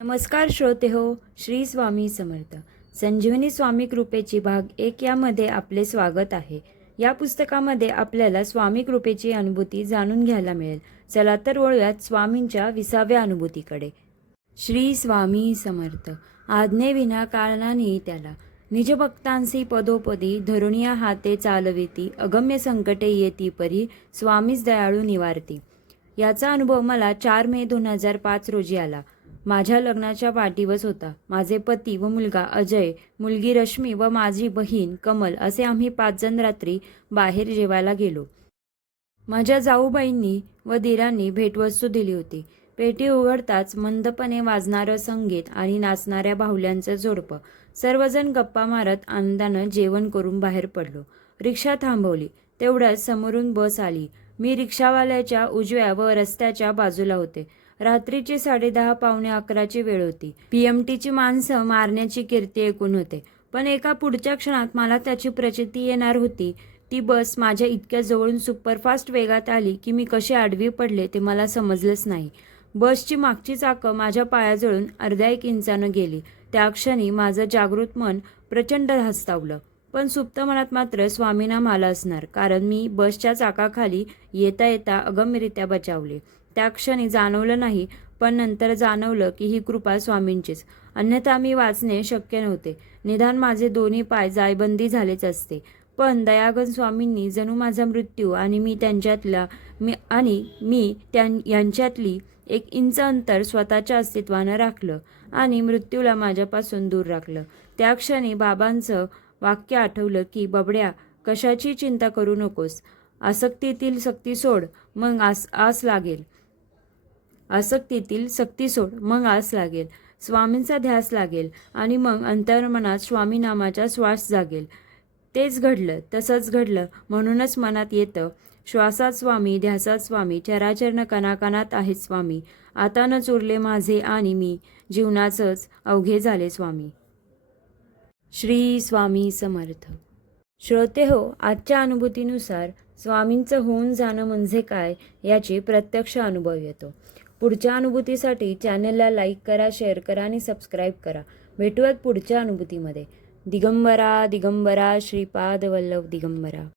नमस्कार श्रोते हो, श्री स्वामी समर्थ. संजीवनी स्वामी कृपेची भाग 1 यामध्ये आपले स्वागत आहे. या पुस्तकामध्ये आपल्याला स्वामी कृपेची अनुभूती जाणून घ्यायला मिळेल. चला तर वळूयात स्वामींच्या 20व्या अनुभूतीकडे. श्री स्वामी समर्थ. आज्ञेविना काळना नाही त्याला, निज भक्तांसी पदोपदी धरुणिया हाते चालविती, अगम्य संकटे येती परी स्वामीच दयाळू निवारती. याचा अनुभव मला 4 मे 2005 रोजी आला. माझ्या लग्नाच्या वाढदिवस होता. माझे पती व मुलगा अजय, मुलगी रश्मी व माझी बहीण कमल असे आम्ही 5 जण रात्री बाहेर जेवायला गेलो. माझ्या जाऊबाईंनी व दिरांनी भेटवस्तू दिली होती. पेटी उघडताच मंदपणे वाजणारं संगीत आणि नाचणाऱ्या बाहुल्यांचं जोडपं. सर्वजण गप्पा मारत आनंदानं जेवण करून बाहेर पडलो. रिक्षा थांबवली. तेवढ्यात समोरून बस आली. मी रिक्षावाल्याच्या उजव्या व रस्त्याच्या बाजूला होते. रात्रीची 10:30 पावणे 11ची वेळ होती. PMTची माणसं मारण्याची कीर्ती ऐकून होते, पण एका पुढच्या क्षणात मला त्याची प्रचिती येणार होती. ती बस माझ्या इतक्या जवळून सुपरफास्ट वेगात आली की मी कसे आडवी पडले ते मला समजलंच नाही. बसची मागची चाकं माझ्या पायाजवळून अर्ध्या 1 इंचानं गेली. त्या क्षणी माझं जागृत मन प्रचंड धास्तावलं. पण सुप्त मनात मात्र स्वामीनाम आलं असणार, कारण मी बसच्या चाकाखाली येता येता अगम्यरित्या बचावले. त्या क्षणी जाणवलं नाही, पण नंतर जाणवलं की ही कृपा स्वामींचीच, अन्यथा मी वाचणे शक्य नव्हते. निदान माझे दोन्ही पाय जायबंदी झालेच असते. पण दयागण स्वामींनी जणू माझा मृत्यू आणि मी यांच्यातली 1 इंच अंतर स्वतःच्या अस्तित्वानं राखलं आणि मृत्यूला माझ्यापासून दूर राखलं. त्या क्षणी बाबांचं वाक्य आठवलं की, बबड्या, कशाची चिंता करू नकोस. आसक्तीतील सक्ती सोड, मग आस लागेल. स्वामींचा ध्यास लागेल आणि मग अंतर्मनात स्वामी नामाचा श्वास जागेल. तेच घडलं. तसंच घडलं. म्हणूनच मनात येतं, श्वासात स्वामी, ध्यासात स्वामी, चराचर कणाकणात आहेत स्वामी. आता न उरले माझे आणि मी, जीवनाचंच अवघे झाले स्वामी. श्री स्वामी समर्थ. श्रोते हो, आजच्या अनुभूतीनुसार स्वामींचं होऊन जाणं म्हणजे काय याची प्रत्यक्ष अनुभव येतो. पुढच्या अनुभूतीसाठी चॅनलला लाईक करा, शेअर करा आणि सबस्क्राईब करा. भेटूयात पुढच्या अनुभूतीमध्ये. दिगंबरा दिगंबरा श्रीपाद वल्लभ दिगंबरा.